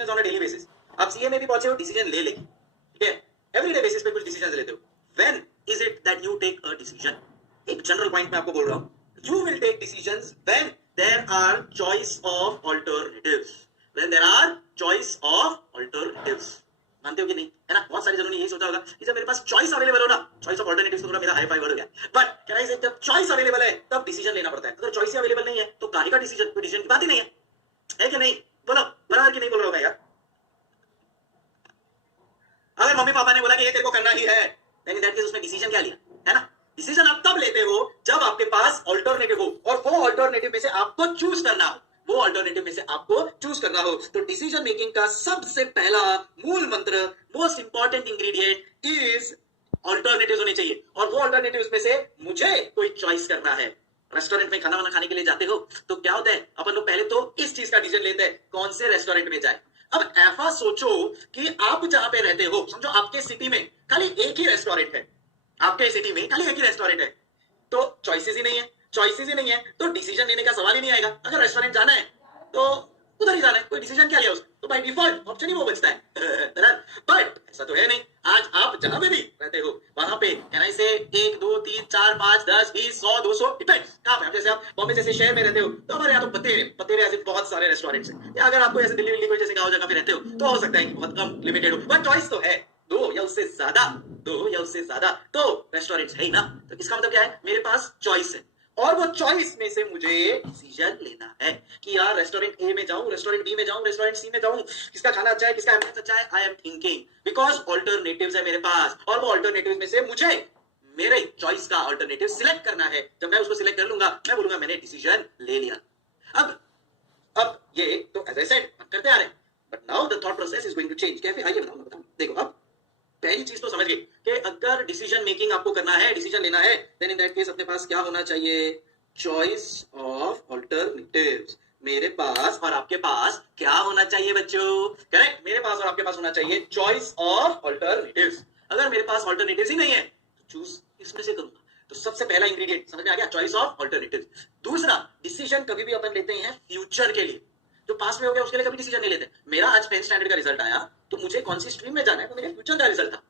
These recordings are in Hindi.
Decisions on a daily basis. आप सीए में भी पहुंचे हो, डिसीजन ले लेंगे, ठीक है, एवरीडे बेसिस पे कुछ डिसीजन लेते हो। When is it that you take a decision? एक जनरल पॉइंट में आपको बोल रहा हूं, you will take decisions when there are choice of alternatives, when there are choice of alternatives. मानते हो कि नहीं? है ना, बहुत सारे जनों ने यही सोचा होगा कि जब मेरे पास चॉइस अवेलेबल हो ना, चॉइस ऑफ अल्टरनेटिव्स तो थोड़ा मेरा हाई फाई वर्ड हो गया, बट कैन आई से जब चॉइस अवेलेबल है तब डिसीजन लेना पड़ता है। अगर चॉइस अवेलेबल नहीं है तो काहे का डिसीजन? कोई डिसीजन की बात ही नहीं है कि नहीं? बोलो बराबर कि नहीं बोल रहा हूं मैं यार? अगर मम्मी पापा ने बोला कि ये तेरे को करना ही है, लेकिन दैट केस उसमें डिसीजन क्या लिया? है ना, डिसीजन आप तब लेते हो जब आपके पास अल्टरनेटिव हो, और वो अल्टरनेटिव में से आपको चूज करना हो, वो अल्टरनेटिव में से आपको चूज करना हो। तो डिसीजन मेकिंग का सबसे पहला मूल मंत्र, most important ingredient is alternatives होने चाहिए, और वो अल्टरनेटिव्स में से मुझे कोई चॉइस करना है। रेस्टोरेंट में खाना वाना खाने के लिए जाते हो तो क्या होता है, अपन लोग पहले तो इस चीज का डिसीजन लेते हैं कौन से रेस्टोरेंट में जाए। अब ऐसा सोचो कि आप जहां पे रहते हो, समझो आपके सिटी में खाली एक ही रेस्टोरेंट है, आपके सिटी में खाली एक ही रेस्टोरेंट है, तो चॉइसेस ही नहीं है, चॉइसेस ही नहीं है तो डिसीजन लेने का सवाल ही नहीं आएगा। अगर रेस्टोरेंट जाना है तो उधर ही जाना है, कोई डिसीजन क्या लिया उसने, तो बाय डिफॉल्ट ऑप्शन ही वो बचता है। बट ऐसा तो है नहीं। आज आप जहां पे भी रहते हो वहां पे कैन आई से 1 2 3 4 5 10 20 100 200 डिपेंड्स कहां पे। जैसे आप बॉम्बे जैसे शहर में रहते हो तो हमारे यहाँ तो बतेरे बतेरे ऐसे बहुत सारे रेस्टोरेंट्स हैं, या अगर आपको ऐसे दिल्ली विल्ली कोई जैसे गांव जगह पे रहते हो तो हो सकता है कि बहुत कम लिमिटेड हो, बट चॉइस तो है, दो या उससे ज्यादा तो रेस्टोरेंट्स है ही ना। तो इसका मतलब क्या है, मेरे पास चॉइस है, और वो चॉइस में से मुझे डिसीजन लेना है कि यार रेस्टोरेंट ए में जाऊं, रेस्टोरेंट बी में जाऊं, रेस्टोरेंट सी में जाऊं, किसका खाना अच्छा है, किसका एम्बियंस अच्छा है। I am thinking because alternatives है मेरे पास, और वो ऑल्टरनेटिव्स में से मुझे मेरे चॉइस का ऑल्टरनेटिव सिलेक्ट करना है। जब मैं उसको सिलेक्ट कर लूंगा मैं बोलूंगा मैंने डिसीजन ले लिया। अब ये तो एज आई सेड करते आ रहे हैं, but now the thought process is going to change. कैसे? आइए बताओ। देखो, अब पहली चीज तो समझ गए कि अगर डिसीजन मेकिंग आपको करना है, डिसीजन लेना है, देन इन दैट केस अपने पास क्या होना चाहिए? Choice of alternatives. मेरे पास और आपके पास क्या होना चाहिए बच्चों? करेक्ट, मेरे पास और आपके पास होना चाहिए चॉइस ऑफ अल्टरनेटिव्स। अगर मेरे पास अल्टरनेटिव्स ही नहीं है तो चूज इसमें से करूंगा। तो सबसे पहला इंग्रेडिएंट समझ में आ गया, चॉइस ऑफ अल्टरनेटिव्स। दूसरा, डिसीजन कभी भी अपन लेते हैं फ्यूचर के लिए, जो पास में हो गया उसके लिए कभी डिसीजन नहीं लेते। मेरा आज 10th स्टैंडर्ड का रिजल्ट आया तो मुझे कौन सी स्ट्रीम में जाना है तो मेरे फ्यूचर का रिजल्ट था,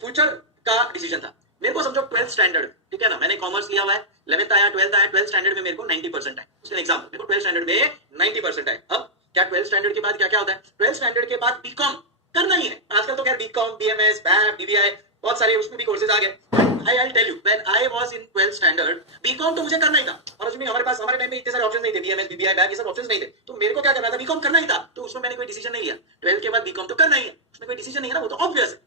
फ्यूचर का डिसीजन था। मेरे को समझो 12th स्टैंडर्ड, ठीक है ना, मैंने कॉमर्स लिया हुआ है, 11th आया, 12th आया, 12th स्टैंडर्ड में मेरे को 90% आए। उसके एग्जाम मेरे को 12th स्टैंडर्ड में 90% आए। अब क्या 12th स्टैंडर्ड के बाद क्या क्या होता है? 12th स्टैंडर्ड के बाद बीकॉम करना ही है। आजकल तो क्या बीकॉम, बीएमएस, बैफ, बीबीआई, बहुत सारे उसमें भी कोर्सेज आ गए। I'll tell you, when I was in 12th standard, BCom तो मुझे करना ही था, और उसमें हमारे पास हमारे टाइम में इतने सारे ऑप्शन नहीं थे, बीएमएस, बीबीआई, बैफ, ये सब ऑप्शंस नहीं थे, तो मेरे को क्या करना था? बीकॉम करना ही था, तो उसमें मैंने कोई डिसीजन नहीं लिया। 12th के बाद बीकॉम तो करना ही है, उसमें कोई डिसीजन नहीं है ना, वो तो ऑब्वियस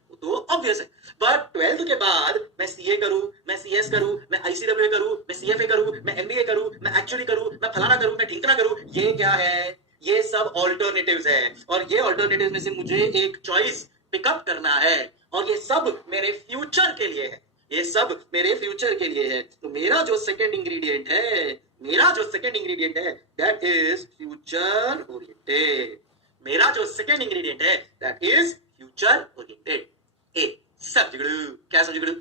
है। बट 12th के बाद मैं सीए करूं, मैं सीएस करूं, मैं आईसीडब्ल्यू करूं, मैं सीएफए करूं, मैं एमबीए करूं, मैं एक्चुअली करूं, मैं फलाना करूं, मैं ढिंकना करूं, ये क्या है? ये सब ऑल्टरनेटिव्स है, और ये ऑल्टरनेटिव्स में से मुझे एक चॉइस पिकअप करना है, और ये सब मेरे फ्यूचर के लिए है, ये सब मेरे फ्यूचर के लिए है। तो मेरा जो सेकंड इंग्रेडिएंट है दैट इज फ्यूचर ओरिएंटेड। मेरा जो सेकंड इंग्रेडिएंट है दैट इज फ्यूचर ओरिएंटेड। ए सब जिगड़ू, क्या सब जिगड़ू?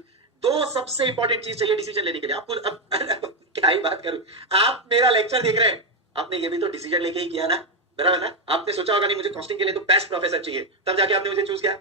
दो सबसे इंपॉर्टेंट चीज चाहिए डिसीजन लेने के लिए। आपको अब क्या ही बात करूं, आप मेरा लेक्चर देख रहे हैं, आपने ये भी तो डिसीजन लेके ही किया ना, बराबर ना? आपने सोचा होगा नहीं मुझे कॉस्टिंग के लिए तो बेस्ट प्रोफेसर चाहिए, तब जाके आपने मुझे चूज किया।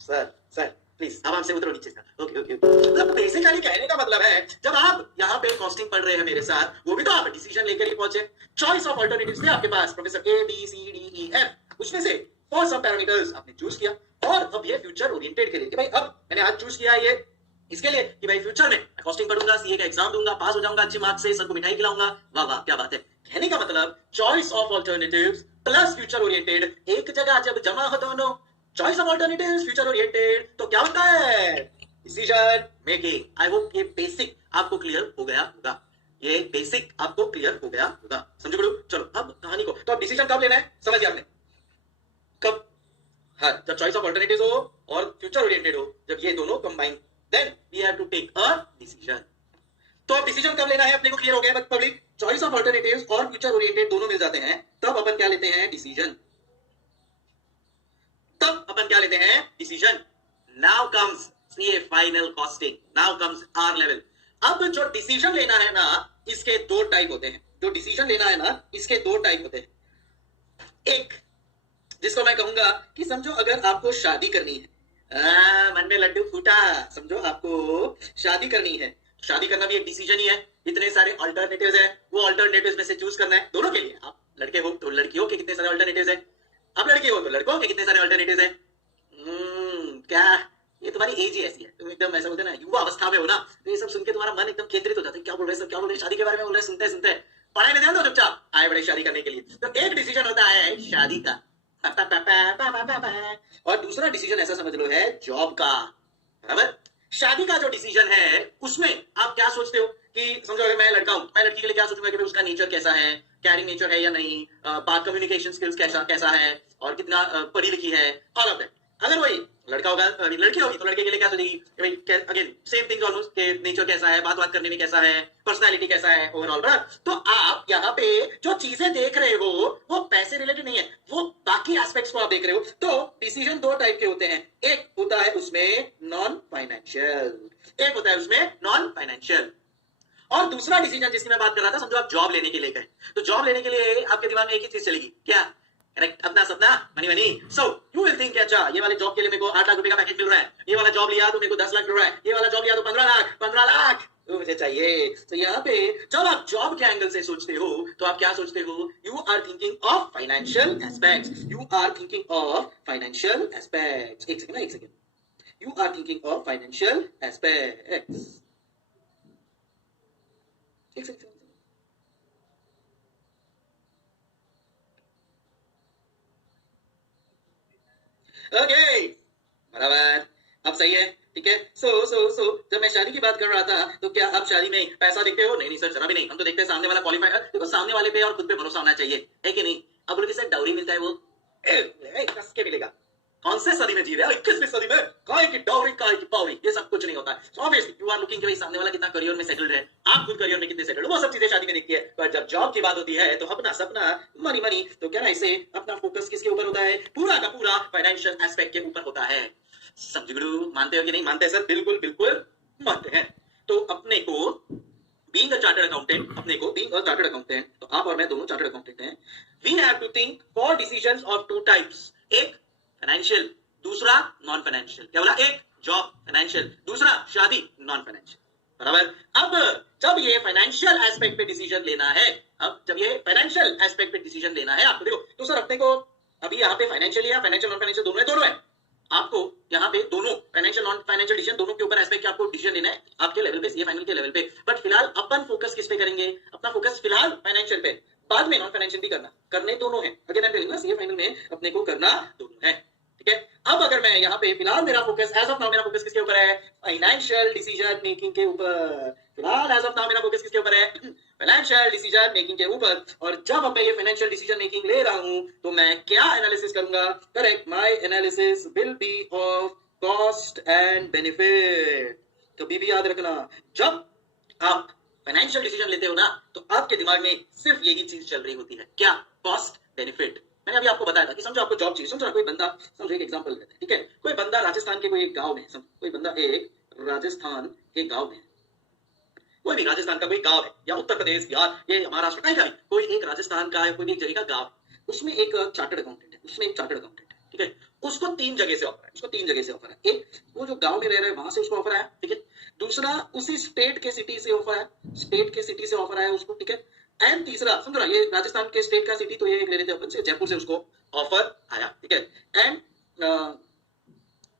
सर प्लीज आराम से उतरो नीचे। ओके मतलब बेसिकली कहने का मतलब है, जब आप यहाँ पे कॉस्टिंग पढ़ रहे हैं मेरे साथ, वो भी तो आप डिसीजन लेकर ही पहुंचे। चॉइस ऑफ अल्टरनेटिव्स थे आपके पास, professor A B C D E F, उसमें से फॉर सम पैरामीटर्स आपने चूज किया, और अब ये फ्यूचर ओरिएंटेड के लिए कि भाई अब मैंने आज चूज किया ये इसके लिए कि भाई फ्यूचर में कॉस्टिंग पढ़ूंगा, सीए का एग्जाम दूंगा, पास हो जाऊंगा अच्छे मार्क्स से, सबको मिठाई खिलाऊंगा, वाह वाह क्या बात है। कहने का मतलब choice of alternatives plus future oriented एक जगह जब जमा हो दोनों, choice of alternatives future oriented, तो क्या होता है? Decision making. आई होप ये बेसिक आपको क्लियर हो गया होगा, ये बेसिक आपको क्लियर हो गया होगा, समझो गुरु। चलो अब कहानी को, तो अब डिसीजन कब लेना है समझ गया आपने? कब? हाँ, जब चॉइस ऑफ अल्टरनेटिव्स हो और फ्यूचर ओरिएंटेड हो, जब ये दोनों combine, then we have to take a decision. तो अब डिसीजन कब लेना है अपने को क्लियर हो गया पब्लिक? चॉइस ऑफ अल्टरनेटिव्स और फ्यूचर ओरिएंटेड दोनों मिल जाते हैं, तब अपन क्या लेते हैं? डिसीजन। तब अपन क्या लेते हैं? Decision. Now comes CA final costing, now comes our level. अब जो डिसीजन लेना है ना, इसके दो टाइप होते हैं। जो डिसीजन लेना है ना, इसके दो टाइप होते हैं। एक जिसको मैं कहूंगा कि समझो अगर आपको शादी करनी है, मन में लड्डू फूटा, समझो आपको शादी करनी है। शादी करना भी एक डिसीजन ही है। इतने सारे ऑल्टरनेटिव्स हैं, वो ऑल्टरनेटिव्स में से चूज करना है दोनों के लिए। आप लड़के हो तो लड़कियों के कितने सारे ऑल्टरनेटिव्स हैं, आप लड़के हो तो लड़कों के कितने सारे ऑल्टरनेटिव्स हैं। क्या ये तुम्हारी एज ही ऐसी है, तुम एकदम ऐसा बोलते हैं ना, युवा अवस्था में हो ना, तो ये सब सुन के तुम्हारा मन एकदम केंद्रित हो जाता है। क्या बोल रहे हैं सब, क्या बोल रहे हैं, शादी के बारे में बोल रहे हैं, सुनते सुनते पढ़ाई में ध्यान दो, चुपचाप आए बड़े शादी करने के लिए। तो एक डिसीजन होता है शादी का, और दूसरा डिसीजन ऐसा समझ लो है जॉब का, बराबर। शादी का जो डिसीजन है उसमें आप क्या सोचते हो कि समझो अगर मैं लड़का हूं, मैं लड़की के लिए क्या सोचूंगा कि उसका नेचर कैसा है, कैरिंग नेचर है या नहीं, बात कम्युनिकेशन स्किल्स कैसा कैसा है, और कितना पढ़ी लिखी है, ऑल ऑफ दैट। अगर वही लड़का होगा, लड़की होगी तो लड़के के लिए क्या सोचेगी कि भाई अगेन सेम थिंग्स ऑलमोस्ट, के नेचर कैसा है, बात बात करने में कैसा है, पर्सनालिटी कैसा है, ओवरऑल। बराबर। तो आप यहाँ पे जो चीजें देख रहे हो वो पैसे रिलेटेड नहीं है, वो बाकी एस्पेक्ट्स को आप देख रहे हो। तो डिसीजन दो टाइप के होते हैं, एक होता है उसमें नॉन फाइनेंशियल, एक होता है उसमें नॉन फाइनेंशियल। और दूसरा डिसीजन जिसकी मैं बात कर रहा था, समझो आप जॉब लेने के लिए गए, तो जॉब लेने के लिए आपके दिमाग में एक ही चीज चलेगी, क्या? करेक्ट, अपना सपना, money money. So you will think अच्छा ये वाले जॉब के लिए मेरे को 8 लाख रुपए का पैकेज मिल रहा है, ये वाला जॉब लिया तो मेरे को 10 लाख मिल रहा है, ये वाला जॉब लिया तो 15 लाख तो मुझे चाहिए। तो यहाँ पे जब आप जॉब के एंगल से सोचते हो तो आप क्या सोचते हो, you are thinking of financial aspects, you are thinking of financial aspects. एक second, you are thinking of financial aspects. एक सेकंड, ओके, बराबर, अब सही है, ठीक है। सो जब मैं शादी की बात कर रहा था तो क्या आप शादी में पैसा देखते हो? नहीं नहीं सर, जरा भी नहीं। हम तो देखते हैं सामने वाला क्वालिफाइड है, देखो सामने वाले पे और खुद पे भरोसा होना चाहिए, है कि नहीं? अब बोलोगे सर डाउरी मिलता है, वो कस के मिलेगा। कौन से सदी में जी रहे हो, 21वीं सदी में? काय की डाउरी, काय की पावरी, ये सब कुछ नहीं होता है। So obviously you are looking कि भाई सामने वाला कितना करियर में सेटल्ड है, आप खुद करियर में कितने सेटल्ड हो, वो सब चीजें शादी में दिखती है। पर जब जॉब की बात होती है तो अपना सपना, मनी मनी, तो क्या ऐसे अपना फोकस किसके ऊपर होता है? पूरा का पूरा फाइनेंशियल एस्पेक्ट के ऊपर होता है। समझ गुरु, मानते हो कि नहीं मानते? सर बिल्कुल बिल्कुल मानते हैं। तो अपने को बीइंग अ चार्टर्ड अकाउंटेंट, अपने को बीइंग अ चार्टर्ड अकाउंटेंट, तो आप और मैं दोनों चार्टर्ड अकाउंटेंट हैं। We have to think for decisions of two types, एक फाइनेंशियल, दूसरा नॉन फाइनेंशियल। क्या बोला? एक जॉब फाइनेंशियल, दूसरा शादी नॉन फाइनेंशियल, बराबर। अब जब ये फाइनेंशियल एस्पेक्ट पे डिसीजन लेना है, अब जब ये फाइनेंशियल एस्पेक्ट पे डिसीजन लेना है आपको, देखो तो सर अपने को अभी यहाँ पे फाइनेंशियल या फाइनेंशियल नॉन फाइनेंशियल दोनों है, दोनों है। आपको यहाँ पे दोनों फाइनेंशियल नॉन फाइनेंशियल डिसीजन दोनों के ऊपर एस्पेक्ट के आपको डिसीजन लेना है आपके लेवल पे, ये फाइनल के लेवल पे। बट फिलहाल अपन फोकस किस पे करेंगे? अपना फोकस फिलहाल फाइनेंशियल पे, बाद में नॉन फाइनेंशियल भी करना, करने दोनों है। Again I am telling you, ये फाइनल में अपने को करना दोनों है, ठीक है। अब अगर मैं यहाँ पे फिलहाल मेरा फोकस एज ऑफ नाउ, मेरा फोकस किसके ऊपर है? फाइनेंशियल डिसीजन मेकिंग के ऊपर। फिलहाल एज ऑफ नाउ मेरा फोकस किसके ऊपर है? फाइनेंशियल डिसीजन मेकिंग के ऊपर। और जब मैं ये फाइनेंशियल डिसीजन मेकिंग ले रहा हूं तो मैं क्या एनालिसिस करूंगा? Correct, my analysis will be of cost and benefit. कभी भी याद रखना, जब आप फाइनेंशियल डिसीजन लेते हो ना तो आपके दिमाग में सिर्फ यही चीज चल रही होती है, क्या? Cost benefit. मैंने अभी आपको बताया था कि समझो आपको जॉब चाहिए, समझो कोई बंदा, समझो एक एग्जांपल लेते हैं, ठीक है। कोई बंदा राजस्थान के कोई एक गांव में, कोई बंदा एक राजस्थान के गांव में, कोई भी राजस्थान का कोई गांव है, या उत्तर प्रदेश, बिहार, ये महाराष्ट्र, कहीं का भी कोई एक राजस्थान का, कोई भी एक जगह का गांव, उसमें एक चार्टर्ड अकाउंटेंट है, उसमें एक चार्टर्ड अकाउंटेंट है, ठीक है। उसको 3 जगह से ऑफर है, उसको 3 जगह से ऑफर है। एक, वो जो गांव में रह रहा है वहां से उसको ऑफर आया, ठीक है। दूसरा, उसी स्टेट के सिटी से ऑफर है, स्टेट के सिटी से ऑफर आया उसको, ठीक है। एंड तीसरा, समझो ना, ये राजस्थान के स्टेट का सिटी तो ये ले लेते अपन से, जयपुर से उसको ऑफर आया, ठीक है। एंड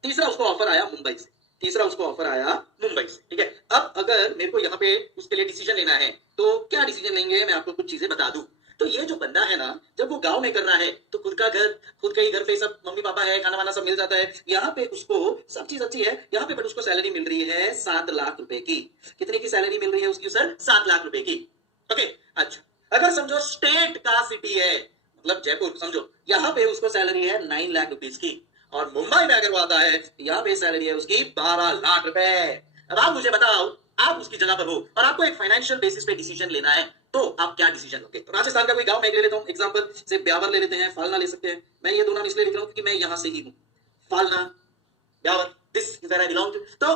तीसरा उसको ऑफर आया मुंबई से, तीसरा उसको ऑफर आया मुंबई से, ठीक है। अब अगर मेरे को यहाँ पे उसके लिए डिसीजन लेना है तो क्या डिसीजन लेंगे, मैं आपको कुछ चीजें बता दूं। तो ये जो बंदा है ना, जब वो गांव में कर रहा है तो खुद का घर, खुद के ही घर पे सब मम्मी पापा है, खाना वाना सब मिल जाता है, यहाँ पे उसको सब चीज अच्छी है, यहाँ पे बट उसको सैलरी मिल रही है 7 लाख रुपए की। कितने की सैलरी मिल रही है उसकी सर? 7 लाख रुपए की, ओके। अच्छा, अगर समझो स्टेट का सिटी है, मतलब जयपुर समझो, यहाँ पे उसको सैलरी है 9 लाख रुपीज की, और मुंबई में अगर वो आता है यहाँ पे सैलरी है उसकी 12 लाख रुपए। अब आप मुझे बताओ, आप उसकी जगह पर हो और आपको एक फाइनेंशियल बेसिस पे डिसीजन लेना है तो आप क्या डिसीजन लोगे? तो राजस्थान का कोई गांव मैं ले लेता हूं एग्जांपल से, ब्यावर ले लेते हैं, फालना ले सकते हैं। मैं ये दो नाम इसलिए लिख रहा हूं क्योंकि मैं यहां से ही हूं, Falna, Beawar, this is where I belong to. तो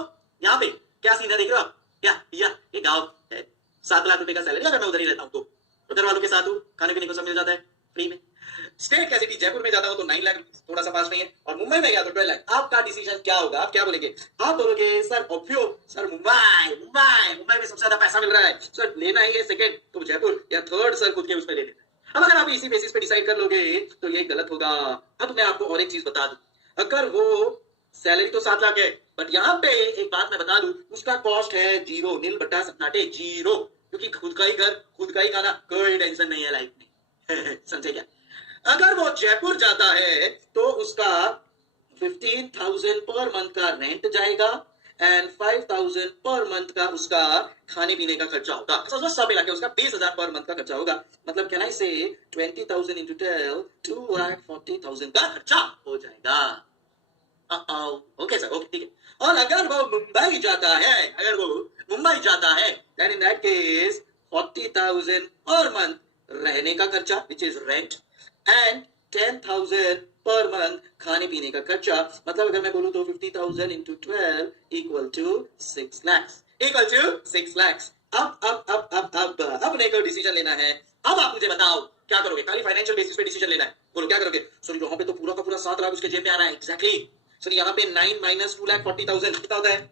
यहाँ पे क्या सीन है देख रहे हो आप? क्या भैया ये गांव है, 7 लाख रुपए का सैलरी, अगर मैं उधर ही रहता हूं तो उधर वालों के साथ हूं, खाने पीने को सब मिल जाता है फ्री में। स्टेट क्या सिटी, जयपुर में जाता हो तो 9 लाख थोड़ा सा पास नहीं है, और मुंबई में गया तो 12 लाख। आपका डिसीजन क्या होगा? आप क्या बोलेंगे? आप बोलोगे सर ऑब्वियो, सर मुंबई, मुंबई मुंबई में सबसे ज्यादा पैसा मिल रहा है, सर लेना ही है सेकंड तो जयपुर, या थर्ड सर खुद के उसमें ले लेना। अब अगर आप इसी बेसिस पे डिसाइड कर लोगे तो ये गलत होगा। अब मैं आपको और एक चीज बता दूं, अगर वो सैलरी तो 7 लाख है, बट यहाँ पे एक बात मैं बता दूं, उसका कॉस्ट है 0, नील बट्टा सन्नाटे 0, क्योंकि खुद का ही घर, खुद का ही खाना, कोई टेंशन नहीं है लाइफ में। समझे क्या? अगर वो जयपुर जाता है तो उसका 15,000 पर मंथ का रेंट जाएगा एंड 5,000 पर मंथ का उसका खाने पीने का खर्चा होगा। सब मिला के उसका 20,000 पर मंथ का खर्चा होगा। मतलब कैन आई से 20,000 इंटू 12, 2,40,000 का खर्चा हो जाएगा। ओके सर, ओके ठीक है। और अगर वो मुंबई जाता है, अगर वो मुंबई जाता है, then in that case 40,000 per month रहने का खर्चा which is rent and 10,000 per month खाने पीने का खर्चा। मतलब अगर मैं बोलूं तो 50,000 into 12 equal to 6 lakhs, equal to 6 lakhs। अब मेरे को डिसीजन लेना है। अब आप मुझे बताओ क्या करोगे? खाली फाइनेंशियल बेसिस पे डिसीजन लेना है, बोलो क्या करोगे? सर यहाँ पे तो पूरा का पूरा 7 लाख उसके जेब में आ रहा है। एग्जैक्टली सर, यहाँ पे 9 माइनस 2,40,000 कितना होता है?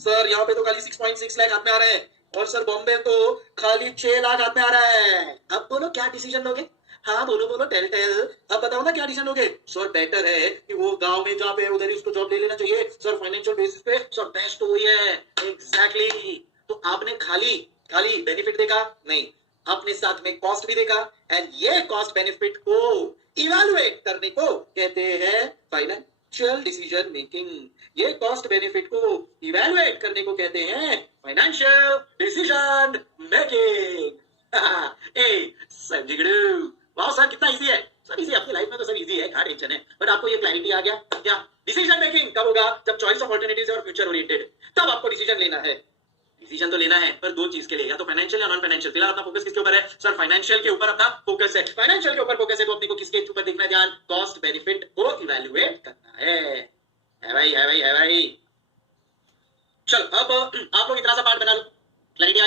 सर यहाँ पे तो खाली 6.6 लाख हाथ में आ रहे हैं, और सर बॉम्बे तो खाली 6 लाख हाथ में आ रहा है। अब बोलो क्या डिसीजन लोगे? हाँ बोलो बोलो, टेल टेल। अब बताओ ना क्या डिसीजन लोगे? सर बेटर है कि वो गांव में जहाँ पे उधर ही उसको जॉब ले लेना चाहिए सर, फाइनेंशियल बेसिस पे सर बेस्ट तो वही है। एग्जैक्टली तो आपने खाली खाली बेनिफिट देखा नहीं, आपने साथ में कॉस्ट भी देखा, एंड ये कॉस्ट बेनिफिट को इवैल्यूएट करने को कहते हैं फाइनेंशियल डिसीजन मेकिंग। ये कॉस्ट बेनिफिट को इवैल्यूएट करने को कहते हैं फाइनेंशियल डिसीजन मेकिंग। ए समझिगड़ू, वाह सर कितना इजी है। सर इजी, अपनी लाइफ में तो सब इजी है, क्या टेंशन है। बट आपको ये क्लैरिटी आ गया क्या? डिसीजन मेकिंग कब होगा? जब चॉइस ऑफ ऑल्टरनेटिव्स और फ्यूचर ओरिएंटेड, तब आपको डिसीजन लेना है। डिसीजन तो लेना है पर दो चीज के लिए, या तो फाइनेंशियल या नॉन फाइनेंशियल। फिलहाल अपना फोकस किसके ऊपर है? सर फाइनेंशियल के ऊपर अपना फोकस है। फाइनेंशियल के ऊपर फोकस है तो अपने को किसके ऊपर देखना है ध्यान? कॉस्ट बेनिफिट को इवैल्यूएट करना है भाई, है भाई, है भाई। चल अब आप लोग इतना सा पार्ट बना लो, क्लैरिटी